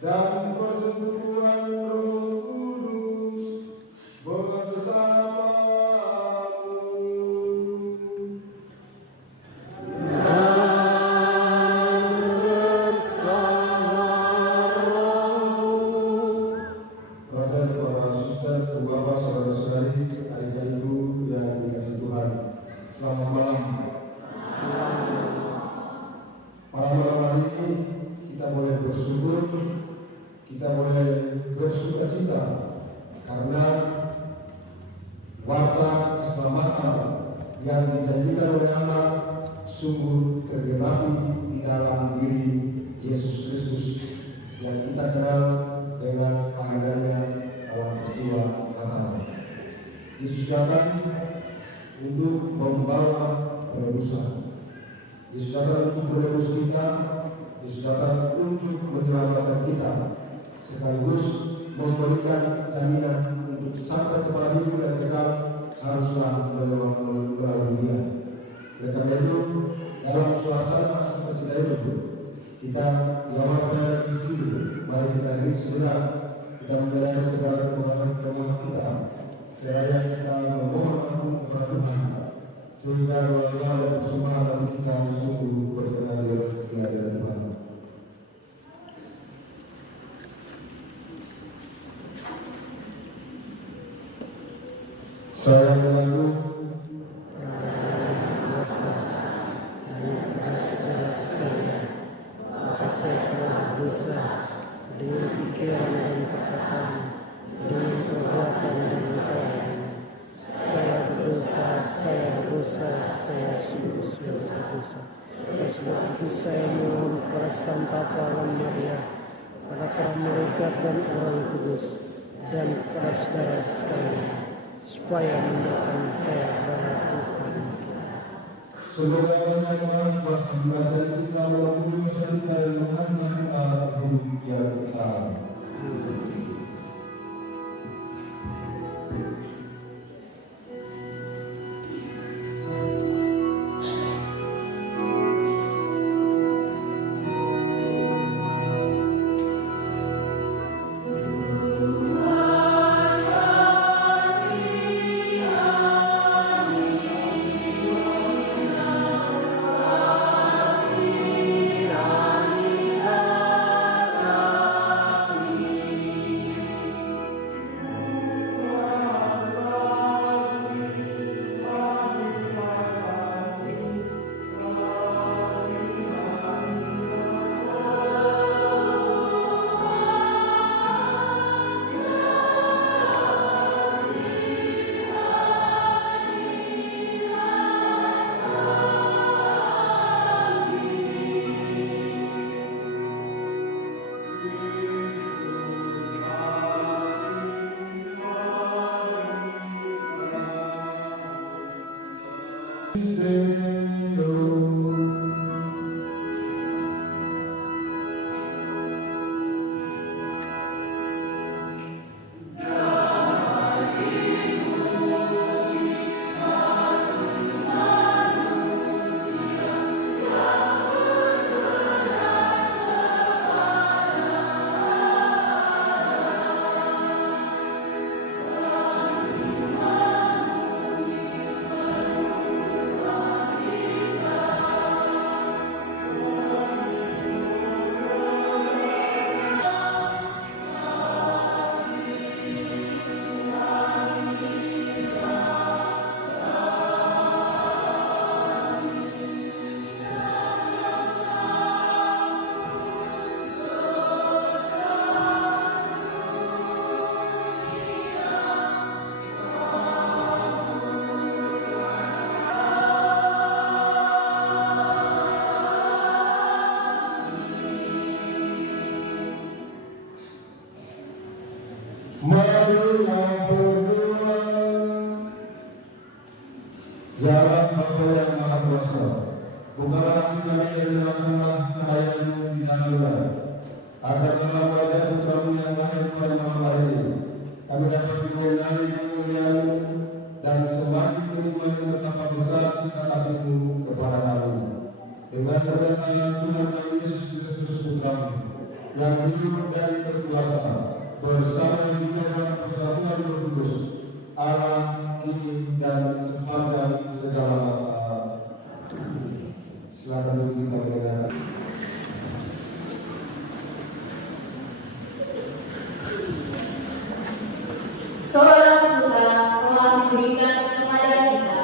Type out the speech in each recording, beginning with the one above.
dan persekutuan Roh Kudus bersamamu. Bapak, saudara-saudari, adik dan ibu yang dikasihi Tuhan, selamat malam. Pada malam hari ini kita boleh bersyukur, kita boleh bersukacita karena warta keselamatan yang dijanjikan oleh Allah sungguh tergenapi di dalam diri Yesus Kristus yang kita kenal dengan kehadirannya dalam peristiwa Natal. Yesus datang untuk membawa penebusan. Yesus datang untuk menebus kita. Yesus datang untuk menyelamatkan kita, sekaligus memberikan jaminan untuk sampai kepada hidup yang kekal haruslah melalui Dia. Oleh karena itu, dalam suasana sukacita itu, kita diamalkan dari sini. Mari kita ini sejenak, kita menyadari segala kekurangan kita, seraya kita memohon ampun kepada Tuhan, sehingga doa dan persembahan kita sungguh berkenan di hadapan Tuhan. Saya mengaku saya telah berdosa dengan pikiran dan perkataan, dengan perbuatan dan kelalaian. Saya berdosa, saya sungguh berdosa. Oleh sebab itu saya mohon kepada Santa Paula Maria, pada para malaikat dan orang kudus, dan kepada saudara sekalian, supaya mendoakan saya kepada Tuhan kita. semoga Tuhan kuasa dan kita melalui dosa kita dan menghantar kita hidup yang kekal. Marilah berdoa. Ya Allah, Bapa yang Maha Kuasa, bukalah hati kami yang terangkanlah cahaya-Mu di dalam gelap, agar dalam wajah Putra-Mu yang lahir pada malam hari ini, kami dapat mengenali kemuliaan-Mu dan semakin menikmati betapa besar cinta kasih-Mu kepada kami. Dengan kedatangan Tuhan kami Yesus Kristus Putra-Mu, yang hidup dan bersama dengan persatuan Roh Kudus, Allah kini dan sepanjang segala masa. Silakan duduk kita mendengarkan. Seorang Tuhan telah diberikan kepada kita.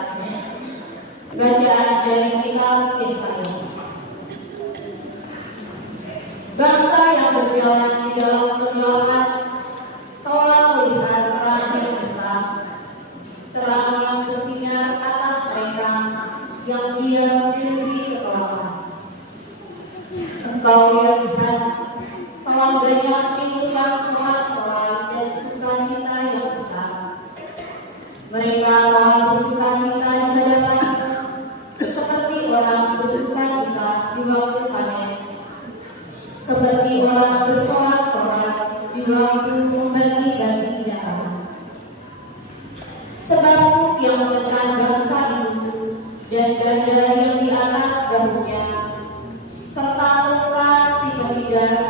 Bacaan dari kitab Yesaya. Bangsa yang berjalan di dalam kegelapan telah melihat terang yang besar, terang yang bersinar atas mereka yang diam di negeri kegelapan. Engkau ya Tuhan telah banyak menimbulkan sorak-sorai dan sukacita yang besar. Mereka telah bersukacita di hadapan seperti orang bersukacita di waktu panen, seperti orang bersorak-sorai di waktu membagi-bagi jalan. Sebab Buk yang menekan bangsa itu dan ganda yang di atas bahunya, serta tongkat si pemidas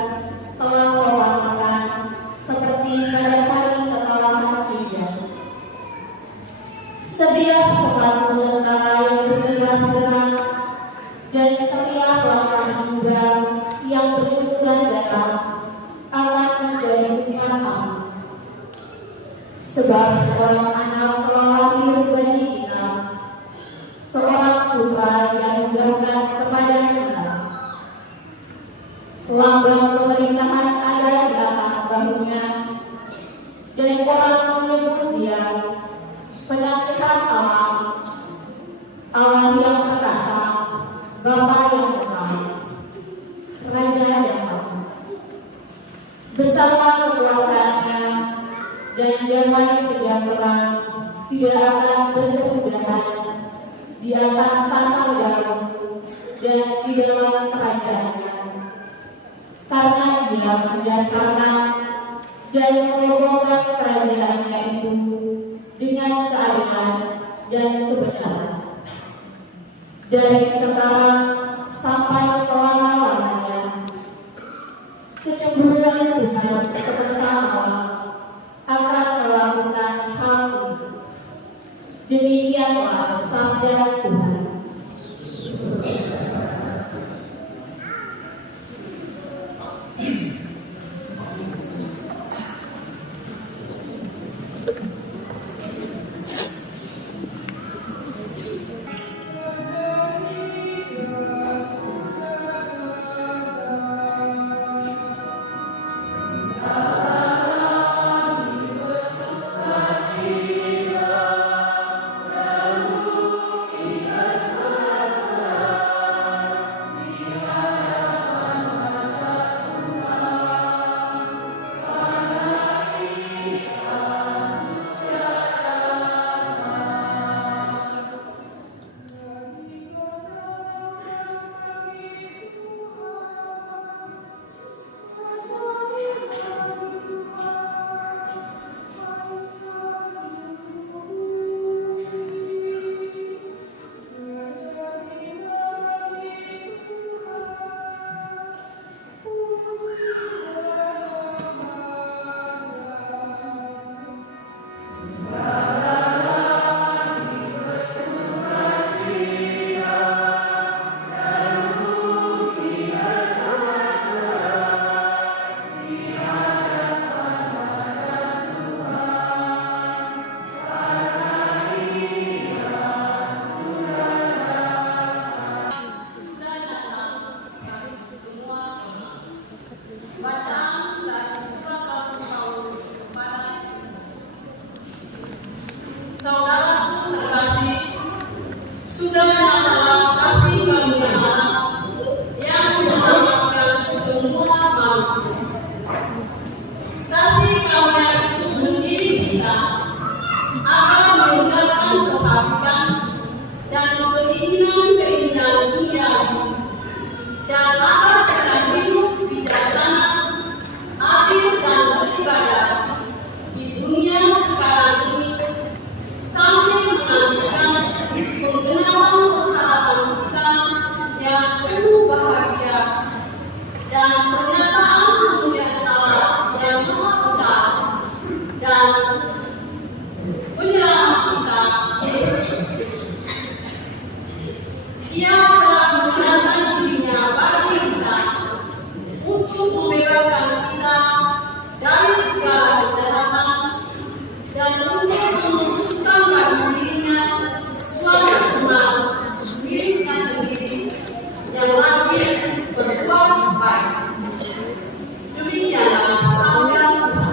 telah mewarnakan seperti pada hari kekalahan hujan. Setiap sepatu tentara yang bergerak-gerak dan setiap langkah kuda yang berlumuran darah akan menjadi hukuman api. Sebab seorang anak telah lahir bagi kita, seorang putra yang diberikan kepada kita. Lambang pemerintahan ada di atas bahunya, dan orang menyebut dia Penasihat Allah, Allah yang perkasa, Bapa yang kekal, Raja yang agung. Besarlah kekuasaannya, dan damai sejahtera tidak akan berkesudahan di atas tanah daun dan di dalam kerajaannya. Karena dia mendasarkan dan mengokohkan kerajaannya itu dengan keadilan dan kebenaran. Dari sekarang sampai selama-lamanya, kecemburuan Tuhan semesta alam akan melakukan hal ini. Demikianlah sabda Tuhan. Dan pernyataan kemuliaan Allah yang maha besar dan untuk memutuskan bagi dirinya suatu teman miliknya sendiri yang lagi berbuat baik. Demikianlah sabda Tuhan.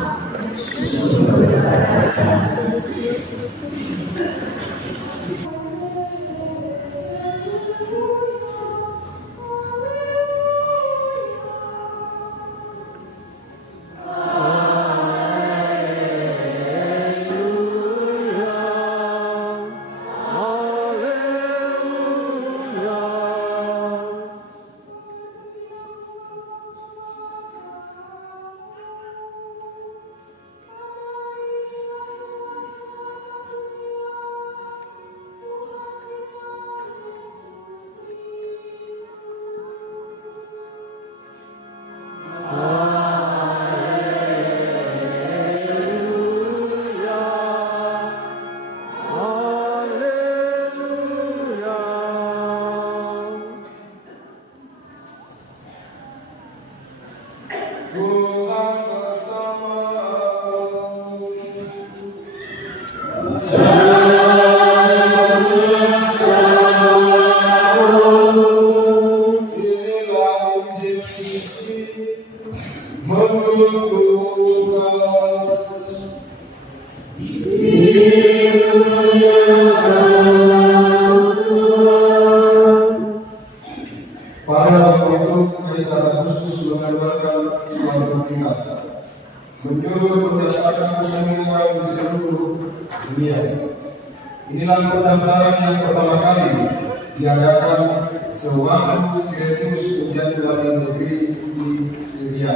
Inilah pendaftaran yang pertama kali diadakan sewaktu Kirenius menjadi wali negeri di Syria.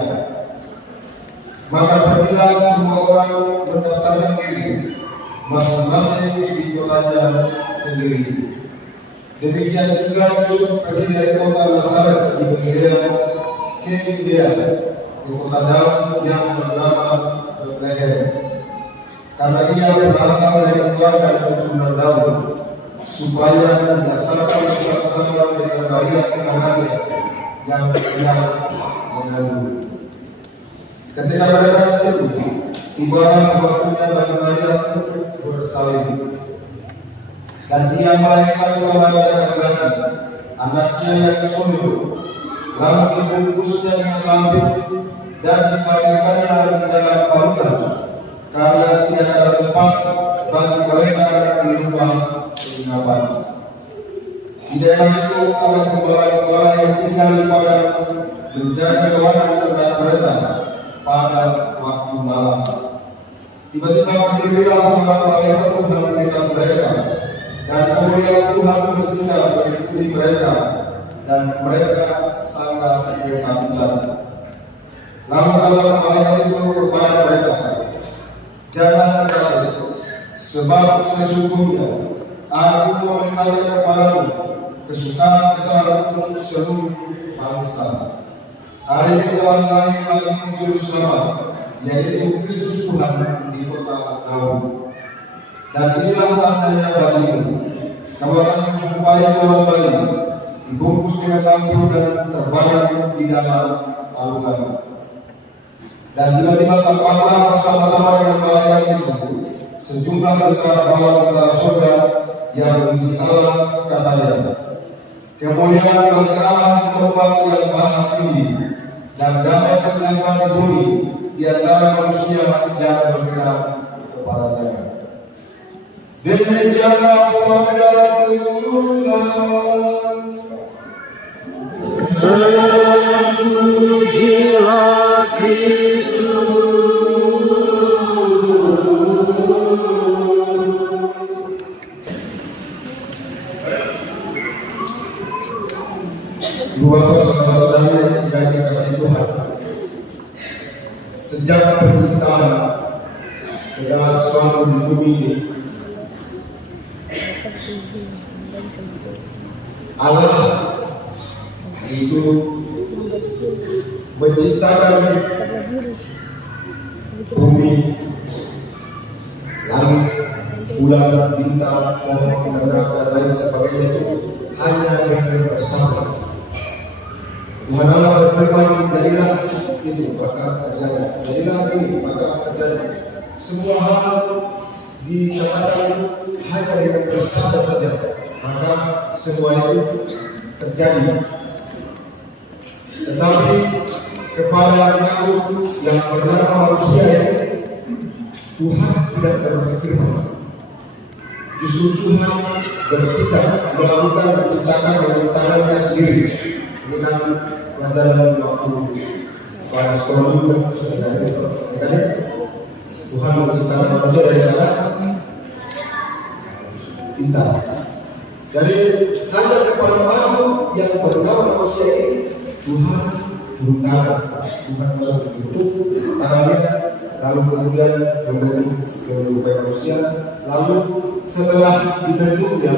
Maka pergilah semua orang mendaftarkan diri masing-masing di kotanya sendiri. Demikian juga Yusuf pergi dari kota Nazaret di Galilea ke Yudea, ke kota Daud yang bernama Bethlehem, karena ia berasal dari keluarga keturunan Daud, supaya mendaftarkan bersama-sama dengan Maria tunangannya yang sedang mengandung. Ketika mereka di situ, tibalah waktunya bagi Maria untuk bersalin, dan dia melahirkan seorang laki-laki, anaknya yang sulung, lalu dibungkusnya dengan lambik dan dibaringkannya di dalam palungan, karena tidak ada tempat bagi mereka di rumah penginapan. Di daerah itu ada gembala-gembala yang tinggal di padang menjaga kawanan ternak mereka pada waktu malam. Tiba-tiba berdirilah seorang malaikat Tuhan di dekat mereka, dan kemuliaan Tuhan bersinar meliputi mereka, dan mereka sangat ketakutan. Lalu kata malaikat itu kepada mereka, "Jangan takut, sebab sesungguhnya Aku memberitakan kepadamu kesukaan besar untuk seluruh bangsa. Hari ini telah lahir bagimu Juru Selamat, yaitu Kristus Tuhan di kota Daud. Dan inilah tandanya bagimu, kamu akan menjumpai seorang bayi dibungkus dengan lampu dan terbayang di dalam palungan." Dan tiba-tiba tampaklah bersama-sama dengan malaikat itu sejumlah besar bala tentara surga yang memuji Allah, katanya, "Kemuliaan bagi Allah di tempat yang maha tinggi, dan damai sejahtera di bumi di antara manusia yang berkenan kepadanya." Demikianlah sabda Tuhan. Terpujilah Kristus. Dua saudara-saudari yang dikasihi Tuhan, sejak penciptaan segala sesuatu di bumi ini, Allah itu menciptakan bumi, langit, bulan, bintang, pohon, ternak, dan lain sebagainya itu hanya dengan bersama. Tuhan Allah berfirman, "Jadilah itu, maka terjadi. Jadilah ini, maka terjadi." semua hal dikatakan hanya dengan bersabar saja, maka semua itu terjadi. Tetapi kepada makhluk yang bernama manusia ini, Tuhan tidak berfirman. Justru Tuhan bertindak melakukan menciptakan dengan tangannya sendiri. Ini kan pelajaran waktu pada sekolah dulu, Tuhan menciptakan manusia dari tanah bintang. Dari hanya kepada makhluk yang bernama manusia ini, Tuhan beruntung, Tuhan membentuk tangannya, lalu kemudian membentuk manusia, lalu setelah dibentuknya,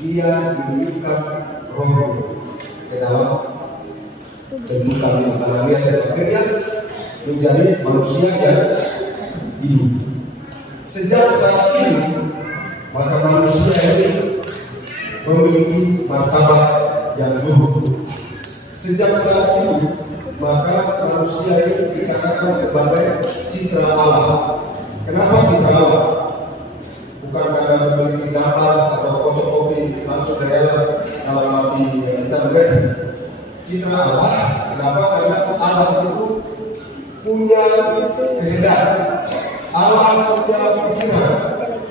dia diberikan roh ke dalam bentukan tangannya dan akhirnya menjadi manusia yang hidup. Sejak saat ini, maka manusia ini memiliki martabat yang luhur. Sejak saat itu, maka manusia ini dikatakan sebagai citra Allah. Kenapa citra Allah? Bukan karena memiliki gambar atau fotokopi langsung dari Allah dalam arti kita mengerti. Citra Allah, kenapa? Karena Allah itu punya kehendak, Allah punya pikiran,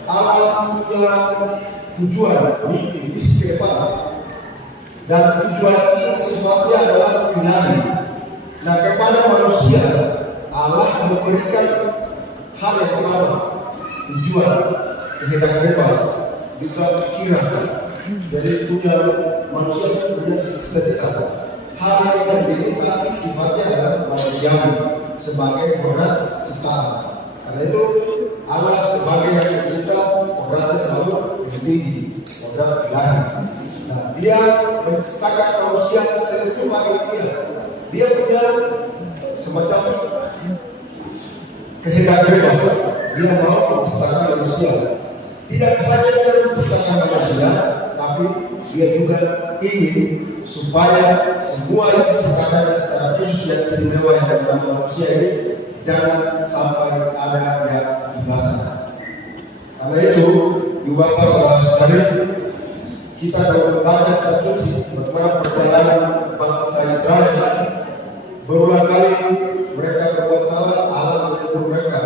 Allah punya tujuan, misi ke depan. Dan tujuan ini sesuatu adalah ilahi. Nah, kepada manusia Allah memberikan hal yang sama, tujuan, kehendak bebas, juga pikiran. Jadi punya manusia punya cita-cita. Hal yang sendiri tapi sifatnya adalah manusiawi sebagai berat ciptaan. Karena itu Allah sebagai yang mencipta beratnya selalu lebih tinggi, berat ilahi. Nah, dia menciptakan manusia sebagai dia punya semacam kehendak bebas. Dia mau menciptakan manusia. Tidak hanya dia menciptakan manusia, tapi dia juga ingin supaya semua yang diciptakan secara khusus dan istimewa yang dalam manusia ini jangan sampai ada yang binasa. Karena itu, ibu bapak saudara-saudari, kita kalau membaca kitab suci bagaimana perjalanan bangsa Israel, berulang kali mereka berbuat salah, Allah menegur mereka.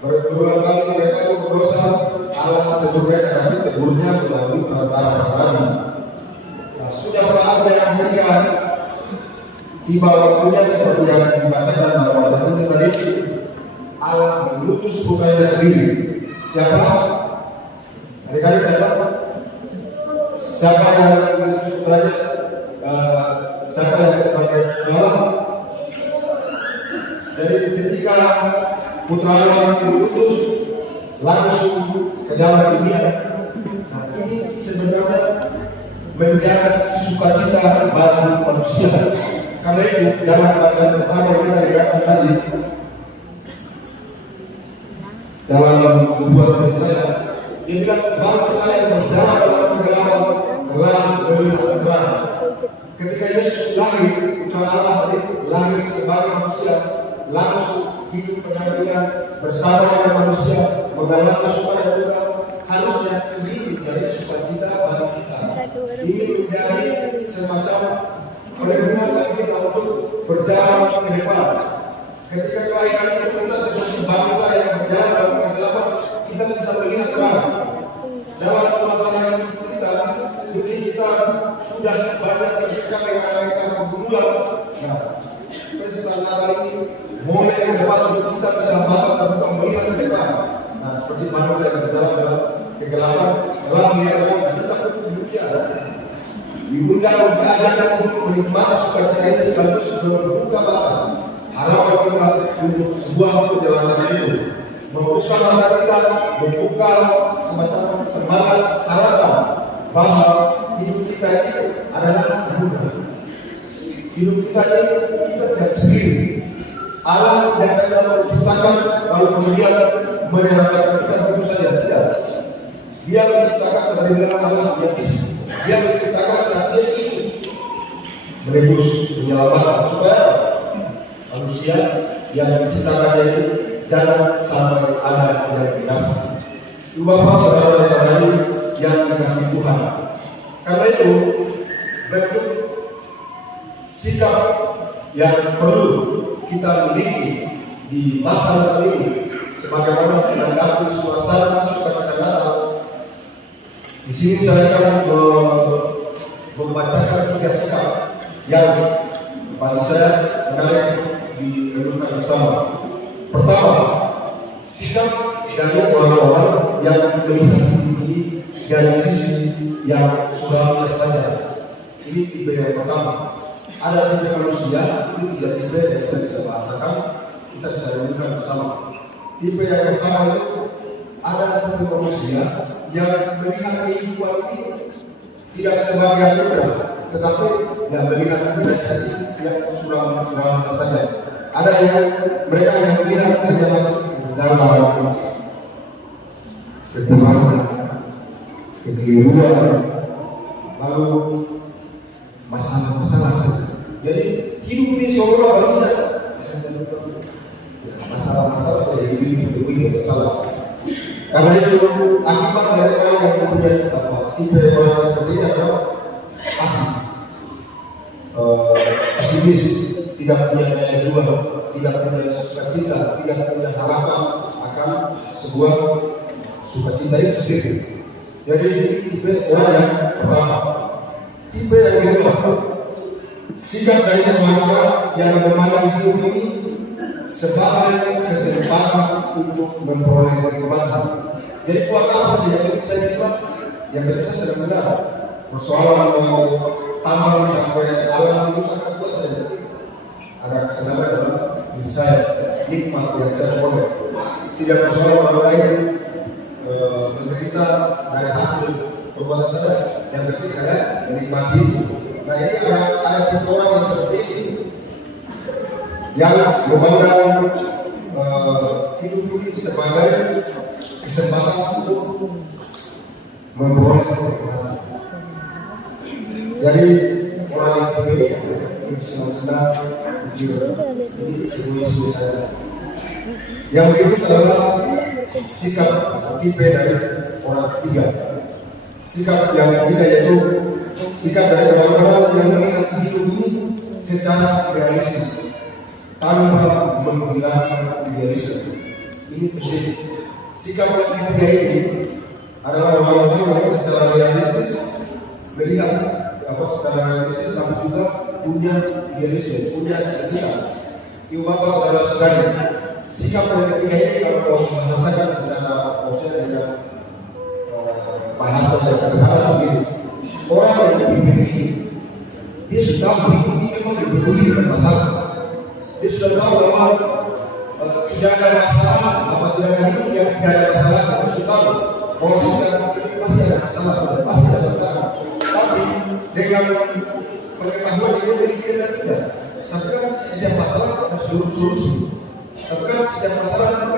Berulang kali mereka berdosa, Allah menegur mereka, tapi tegurnya melalui para nabi. Nah, sudah saatnya ketika tiba waktunya seperti yang dibacakan dalam bacaan ini tadi, Allah mengutus putranya sendiri. Siapa? Adik-adik siapa? Siapa yang mengutus putranya? Siapa yang sebagai Allah? Jadi ketika putra Allah diutus langsung ke dalam dunia, nah ini sebenarnya menjadi sukacita bagi manusia. Karena itu dalam bacaan pertama kita lihat tadi dalam membuat Yesaya, dia bilang bangsa yang berjalan dalam kegelapan telah melihat terang. Ketika Yesus lahir, putra Allah tadi lahir sebagai manusia, langsung hidup pendampingan bersama dengan manusia, mengalami suka dan duka. Harusnya ini menjadi sukacita bagi kita. Ini menjadi semacam perlindungan bagi kita untuk berjalan ke depan. Ketika kelahiran itu kita seperti bangsa yang berjalan dalam kegelapan, kita bisa melihat terang. Dalam suasana hidup kita, mungkin kita sudah banyak tertekan dengan mereka pembunuhan. Nah, pesta Natal ini momen yang tepat untuk kita bisa terbuka melihat ke depan. Nah, seperti bangsa yang berjalan dalam kegelapan, telah melihat terang. Kita pun demikian. Diundang diajarkan untuk menikmati sukacita ini sekaligus membuka mata harapan kita untuk sebuah perjalanan itu, membuka mata kita, membuka semacam semangat harapan bahwa hidup kita ini adalah mudah. Hidup kita ini kita tidak sendiri. Allah tidak hanya menciptakan lalu kemudian menyelamatkan kita begitu saja, tidak. Dia menciptakan sebagai dalam Allah punya visi. Dia menciptakan dan dia ingin menebus, menyelamatkan supaya manusia yang diciptakannya itu jangan sampai ada yang binasa. Ibu bapak, saudara dan saudari yang dikasihi Tuhan, karena itu bentuk sikap yang perlu kita miliki di masa ini sebagaimana menanggapi suasana sukacita Natal. Di sini saya akan membacakan 3 sikap yang bagi saya menarik direnungkan bersama. Pertama, sikap dari orang-orang yang melihat ini dari sisi yang suramnya saja. Ini tipe yang pertama. Ada tipe manusia, ini 3 tipe yang saya bisa bahasakan, kita bisa renungkan bersama. Tipe yang pertama itu ada tipe manusia yang melihat kehidupan ini tidak sebagai anugerah, tetapi yang melihat dari sisi yang suram saja. Ada yang mereka yang melihat dalam kekurangan, kekeliruan, lalu masalah-masalah saja. Jadi hidup ini seolah baginya masalah-masalah saja, hidup ini masalah. Karena itu akibat dari orang yang mempunyai tipe orang seperti ini adalah pesimis, tidak punya daya juang, tidak punya sukacita, tidak punya harapan akan sebuah sukacita itu sendiri. Jadi ini tipe orang yang pertama. Tipe yang kedua, sikap dari orang-orang yang memandang hidup ini sebagai kesempatan untuk memperoleh kenikmatan. Jadi buat apa saja yang saya nikmat? Yang penting saya sedang persoalan mau tambang sampai alam itu sangat buat saya. Ada kesenangan dalam diri saya, nikmat yang saya peroleh. Tidak persoalan orang lain menderita dari hasil perbuatan saya. Yang penting saya menikmati. Nah ini ada tipe orang yang seperti ini, yang memandang hidup ini sebagai kesempatan untuk memperoleh kenikmatan. Jadi orang yang terpilih senang-senang ini egoisme saya. Yang berikut adalah sikap tipe dari orang ketiga. Sikap yang ketiga yaitu sikap dari orang-orang yang melihat hidup ini secara realistis, tanpa menghilangkan idealisme. Ini penting. Sikap yang ketiga ini adalah orang-orang yang secara realistis melihat secara realistis, tapi juga punya idealisme, punya cita-cita. Ibu bapak saudara-saudari, sikap yang ketiga ini kalau membahasakan secara dengan bahasa yang sederhana begini, orang yang tipe ini dia sudah tahu hidup ini memang dipenuhi dengan masalah. Dia sudah tahu bahwa tidak ada masalah, apa tidak ada hidup yang tidak ada masalah. Dia sudah tahu kalau sekarang ini pasti ada masalah, pasti ada tantangan. Tapi dengan pengetahuan ini memiliki dan tidak. Tapi kan setiap masalah ada solusi. Tapi kan setiap masalah kan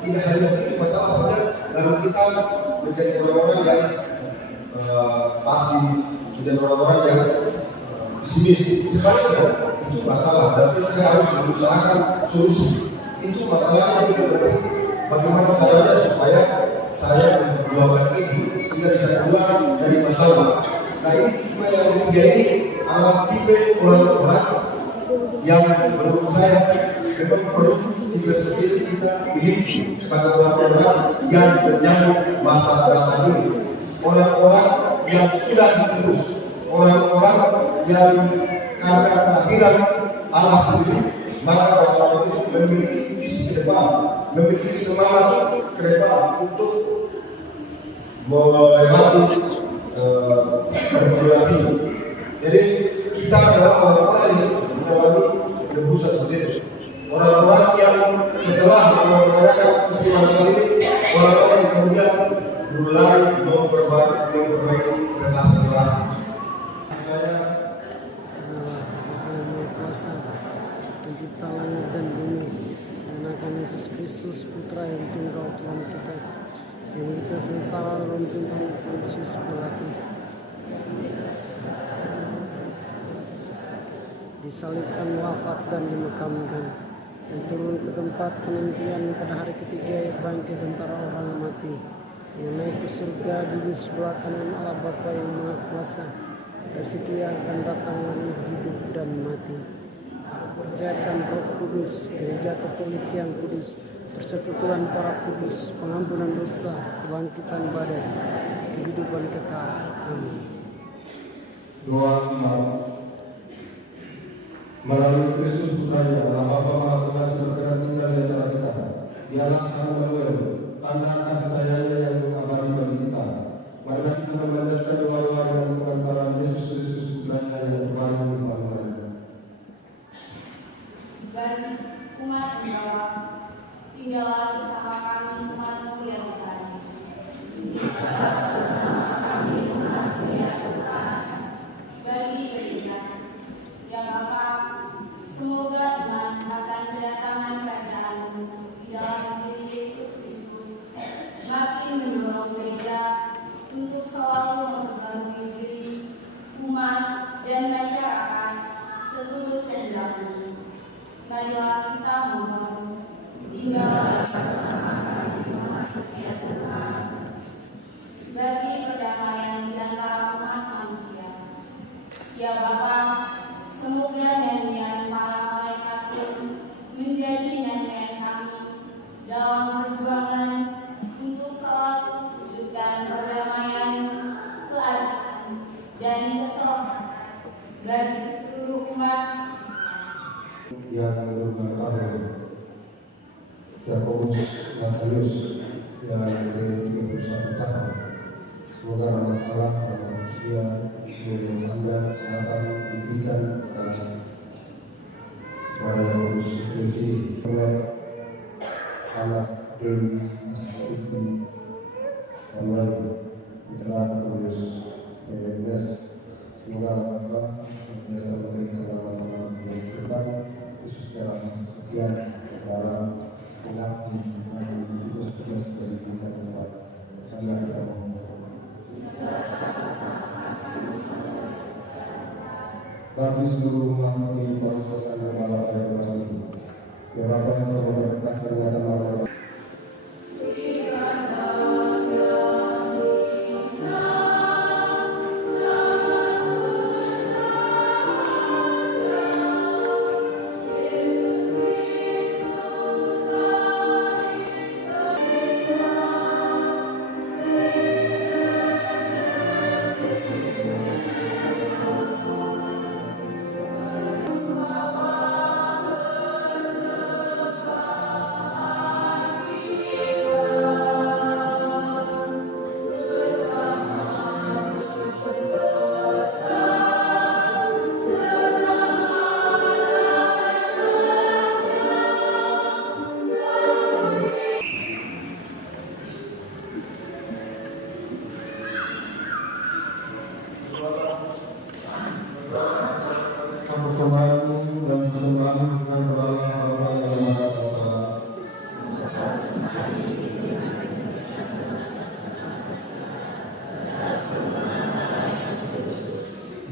tidak hanya masalah saja, lalu kita menjadi orang-orang yang pasif, menjadi orang-orang yang pesimis. Sebaliknya itu masalah, berarti saya harus mengusahakan solusi. Itu masalah itu berarti bagaimana caranya supaya saya memperjuangkan ini sehingga bisa keluar dari masalah. Nah ini tipe yang ketiga ini adalah tipe orang-orang yang menurut saya memang perlu tipe seperti ini kita miliki sebagai orang-orang yang menyambut masa datang ini. Orang-orang yang sudah ditebus, orang-orang yang karena kehadiran Allah sendiri, maka orang-orang itu memiliki visi ke depan, memiliki semangat ke depan untuk melewati perguruan ini. Jadi kita adalah orang-orang yang mengalami penebusan seperti itu. Orang-orang yang setelah merayakan peristiwa Natal ini, orang-orang yang kemudian mulai memperbaiki relasi-relasi. Pencipta langit dan bumi, dan akan Yesus Kristus Putra yang tunggal Tuhan kita, yang kita sengsara dalam tuntutan Pontius Pilatus, disalibkan, wafat dan dimakamkan, dan turun ke tempat penantian pada hari ketiga ia bangkit antara orang mati, yang naik ke surga duduk sebelah kanan Allah Bapa yang Maha Kuasa. Dari situ ia akan datang menguji hidup dan mati. Aku percayakan Roh Kudus, Gereja Katolik yang kudus, persekutuan para kudus, pengampunan dosa, kebangkitan badan, kehidupan kekal. Amin. Doa iman. Melalui Kristus Putranya, Allah Bapa Maha Kuasa berkenan tinggal di antara kita. Dialah Sang Manuel, tanda kasih sayangnya yang abadi bagi kita. Mari kita memanjatkan doa-doa dengan pengantaran Yesus Kristus Putranya yang terbaru di Paduka. Dan umat Allah, tinggallah bersama kami umat-Mu yang terkasih. Tinggallah bersama kami umat-Mu yang terkasih. Bagi gereja yang Bapa, semoga iman akan kedatangan kerajaan-Mu di dalam diri Yesus Kristus makin mendorong gereja untuk selalu memperbarui diri, umat, dan masyarakat seturut kehendak-Mu. Marilah kita mohon, tinggallah bersama kami umat-Mu yang terkasih. Bagi perdamaian di antara umat manusia, ya Bapa, semoga nyanyian para malaikat pun menjadi nyanyian kami dalam perjuangan untuk selalu wujudkan perdamaian, keadilan, dan keselamatan bagi seluruh umat yang bermanfaat. Yakobus Matius yang ke-31 tahun. Semoga rahmat Allah pada manusia seluruh Anda kesehatan diberikan kepada Yakobus Kristi oleh anak dan asal-usul Allah Putra Kudus Yesus. Semoga Allah senantiasa memberikan rahmat-rahmat yang berkah khususnya rahmat sekian dalam pengabdi Yesus Kristus dari kita tempat Anda kita mohon. Bagi seluruh umat ini pesan Allah pada masa itu. Ya Bapa yang telah berkata dengan Allah.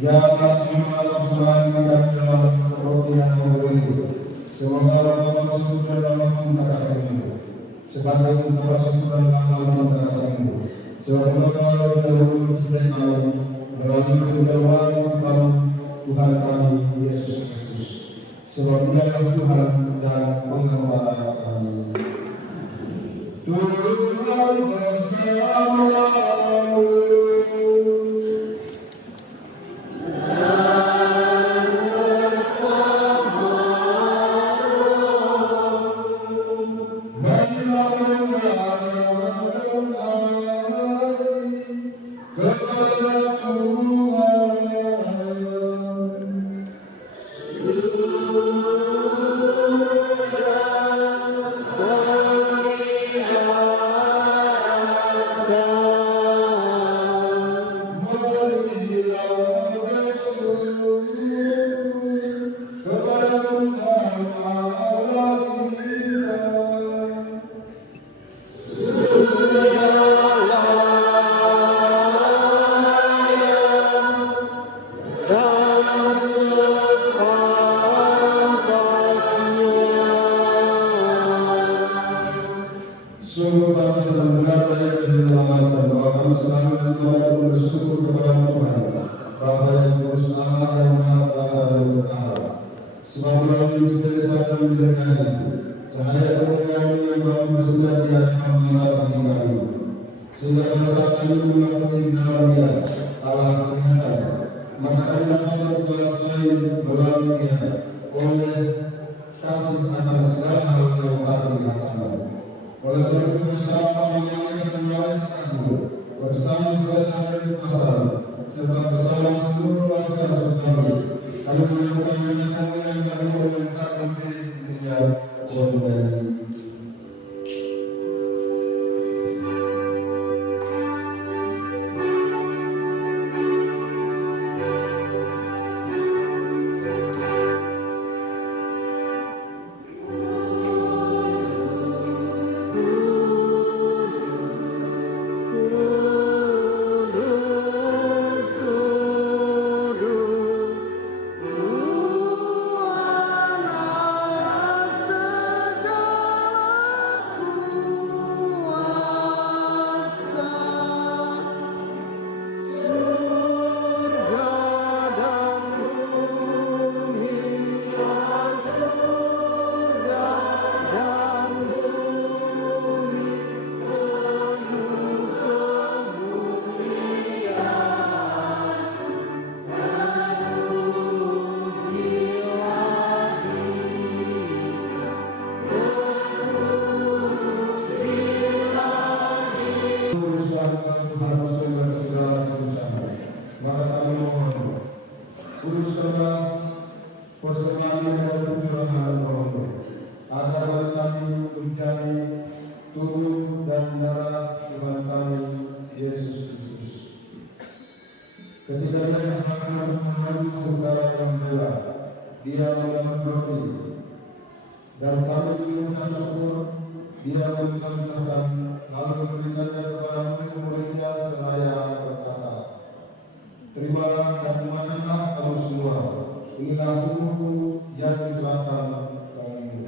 Ya Allah, Tuhan dan dalam roti yang memberi. Semoga Allah masuk dalam cinta kasih-Mu. Sebagai ungkapan syukur dalam cinta kasih-Mu. Semoga Allah dahulu mencintai kami melalui pertolongan kami Tuhan kami Yesus Kristus. Sebab Dia Tuhan dan Penghamba kami. Tuhan bersamamu. Kau Sungguh kami sudah mendengar layak diselamatkan bahwa kami selalu dan kami bersyukur kepada Tuhan Bapa yang Kudus, Allah yang Maha Kuasa dan Berkala. Sebab melalui misteri Sabda menjadikan cahaya kemuliaan yang kami bersinar di hadapan Allah kami. Sehingga pada saat kami mengakui di dalam Dia Allah kelihatan, maka kami dapat berkuasai melalui Dia oleh kasih akan segala hal yang kami lakukan. Oleh sebab itu bersama menjalankan kami bersama selesai di pasar serta bersama seluruh masyarakat kami menemukan yang kami mengangkat nanti dunia online. Dia mengambil roti dan sambil mengucap syukur, dia mengucapkan lalu memberikannya kepada murid-muridnya seraya berkata, "Terimalah dan makanlah kamu semua, inilah tubuhku yang diserahkan bagimu."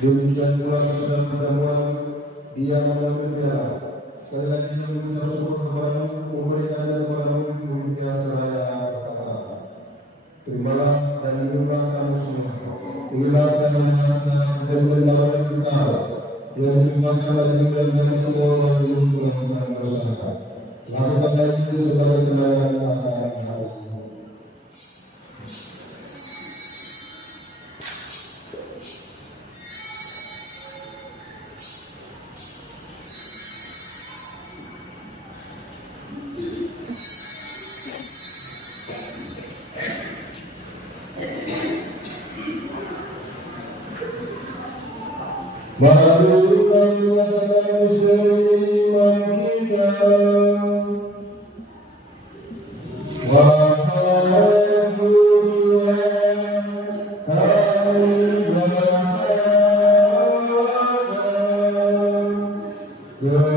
Demikian pula sesudah pertemuan, dia mengambil piala. Sekali lagi dia mengucap syukur kepada memberikannya kepada murid-muridnya seraya berkata, "Terimalah dan minumlah kamu semua. Inilah darahnya perjanjian baru yang kekal, yang ditumpahkan bagi bagi semua yang melakukan dosa. Lakukanlah ini sebagai kenangan akan hal ini." Marilah kita seiman kita, wahai dunia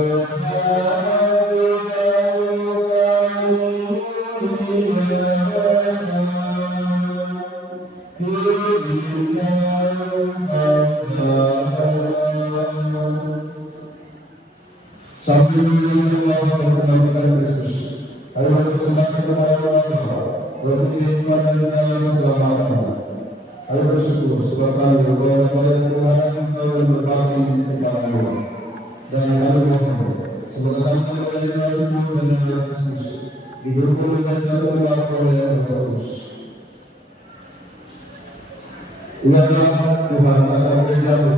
kami sambil mengucapkan Kristus, ayo bersembahkan kepada Allah, roti kehidupan dan dalam keselamatan. Ayo bersyukur sebab kami boleh Tuhan dan berbakti kepadamu. Dan kami mohon semoga kami boleh melalui dan dalam Kristus didukung dengan satu melakukan oleh Roh Kudus. Ingatlah Tuhan akan gereja-Mu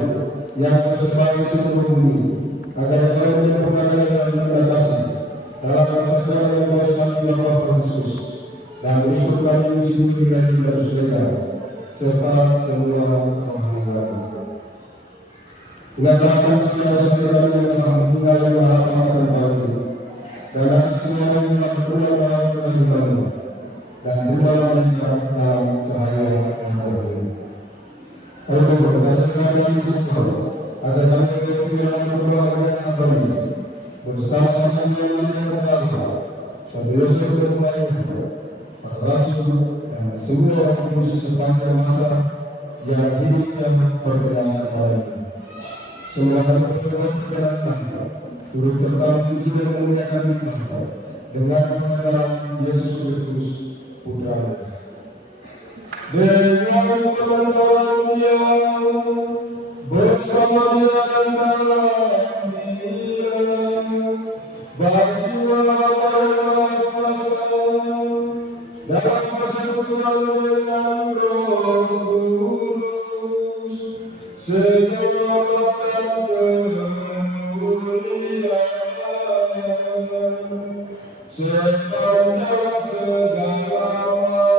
yang tersebar di seluruh bumi, agar kau menyempurnakan yang kita kasih dalam persatuan dan kuasa dalam Kristus, dan usulkan misi dengan kita bersedekah serta semua orang. Ingatlah saudara-saudara yang telah meninggal yang mengharapkan baru, dan semua yang telah berpulang dalam kehidupanmu, dan kembali dalam cahaya yang terang. Satu Yosef Ketumai, para rasul, dan semua orang kudus sepanjang masa yang hidupnya berbeda kepada semua kami perkenankan turut serta memuji dan memuliakan dengan pengenalan Yesus Kristus Putra. Dengan pengenalan Dia, bersama Dia dan dalam Dia, bagi Bapa yang Maha Kuasa, dalam persekutuan dengan Roh Kudus, segala dan kemuliaan sepanjang segala masa.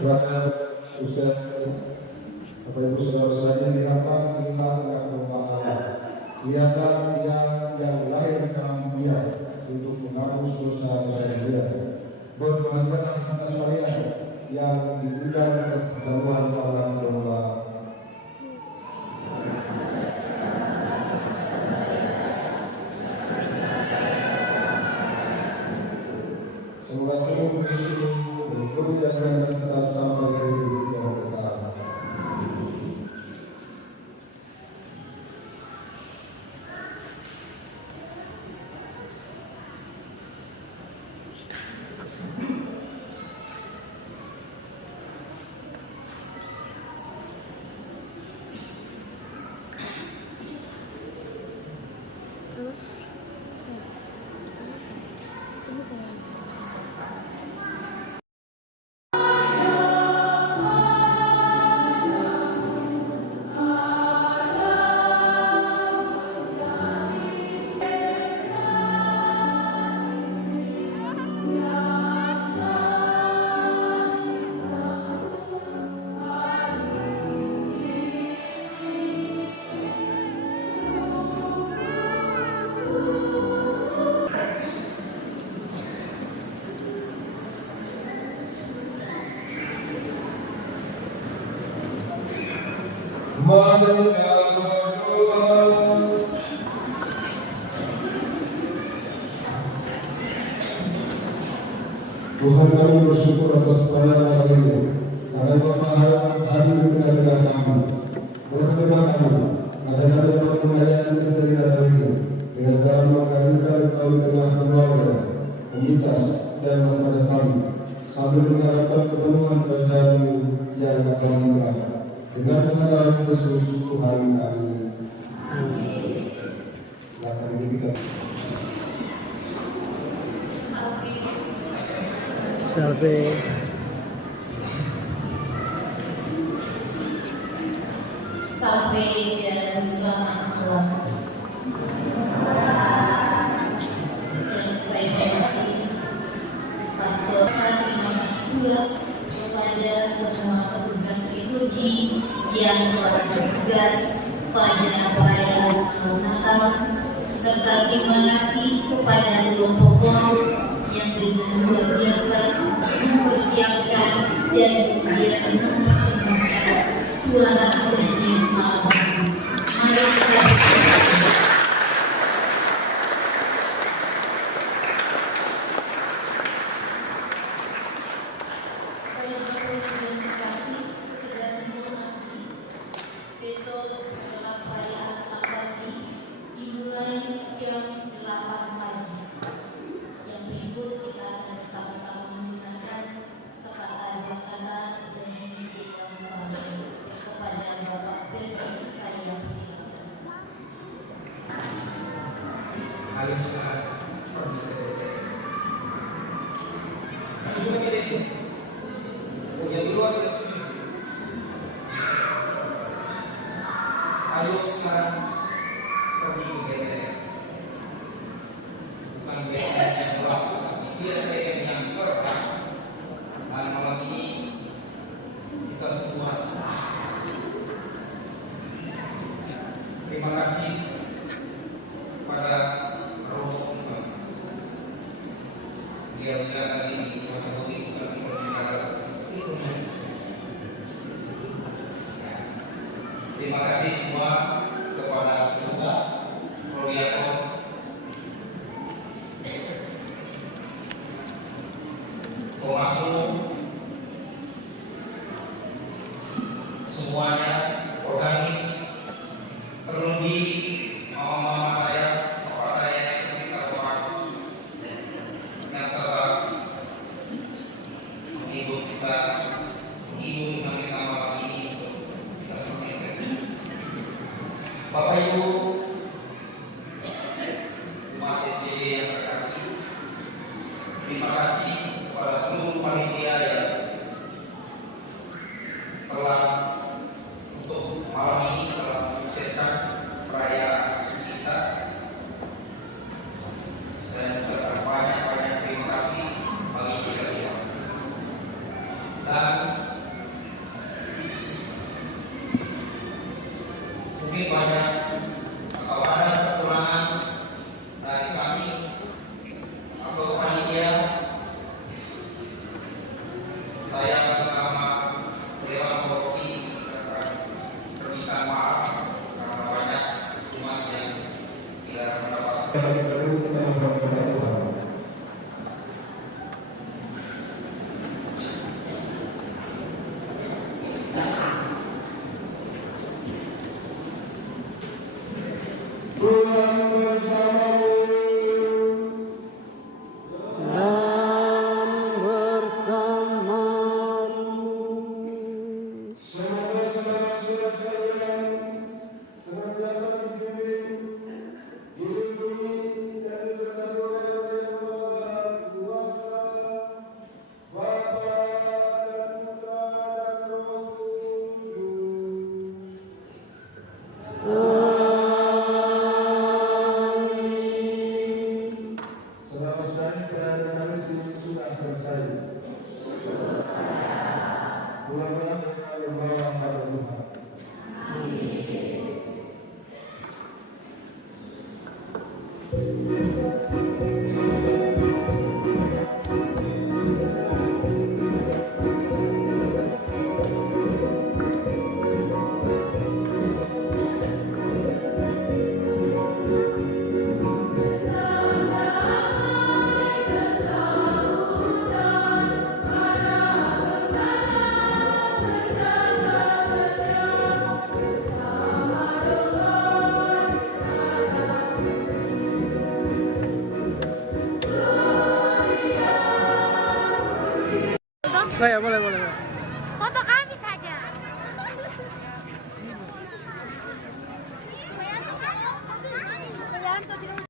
Brother, Suster, Bapak Ibu Saudara-saudara yang dihafal inilah anak domba Allah. Dialah Dia yang lahir dalam dunia untuk menghapus dosa-dosa dia. Berbahagialah kita sekalian yang diundang ke perjamuan para domba. Semoga Tuhan Yesus memberkati kita sampai ke hidup yang kekal. Tuhan kami bersyukur atas pelayanan hari ini. Agar Bapak hari ini tengah-tengah kami. Berdoa kami, agar ada pelayanan misteri hari ini dengan cara menghadirkan Engkau di tengah keluarga, komunitas dan masyarakat kami, sambil mengharapkan kepenuhan kerajaan-Mu yang akan meninggal. Dengan pengadaan Yesus Tuhan kami. Amin. Silakan kita. Salve. Salve dan selamat malam. Dan saya hormati Pastor, terima kasih pula kepada semua petugas liturgi yang telah bertugas pada perayaan Natal, serta terima kasih kepada kelompok yang dengan luar biasa mempersiapkan dan kemudian mempersembahkan suara dari malam. Mari kita saya berterima kasih sekedar informasi besok dalam perayaan Natal pagi dimulai jam 8 pagi. Yang berikut kita akan bersama-sama mendengarkan sekatan makanan dan menunjukkan kepada Bapak Firman saya persilakan. Ayo sekarang pergi ke GTR. Bukan GTR yang gelap, dia GTR yang terang. Malam ini kita semua terima kasih pada roh Tuhan. Dia tadi di masa ini kita terima kasih semua kepada petugas, Prodiakon, pengasuh, semuanya, organis, terlebih mama-mama saya, bapak saya yang ketika yang telah menghibur kita, menghibur dengan kita malam ini. Bapak Ibu umat SDB yang terkasih, terima kasih kepada seluruh panitia yang telah untuk malam ini telah menyukseskan perayaan suci kita. Dan banyak terima kasih bagi kita semua. Dan mungkin banyak kalau ada kekurangan dari kami atau panitia, saya bersama Dewan Kopi permintaan maaf karena banyak umat yang tidak mendapat. Tuhan bersamamu. dan bersamamu. Semoga saudara-saudara sekalian senantiasa dibimbing, dilindungi dan diberkati oleh Allah yang Maha Kuasa, Bapa dan Putra dan Roh Kudus. Saudara-saudari, keadaan kami sudah selesai. Pulang-pulang dengan membawa pada Tuhan. Boleh.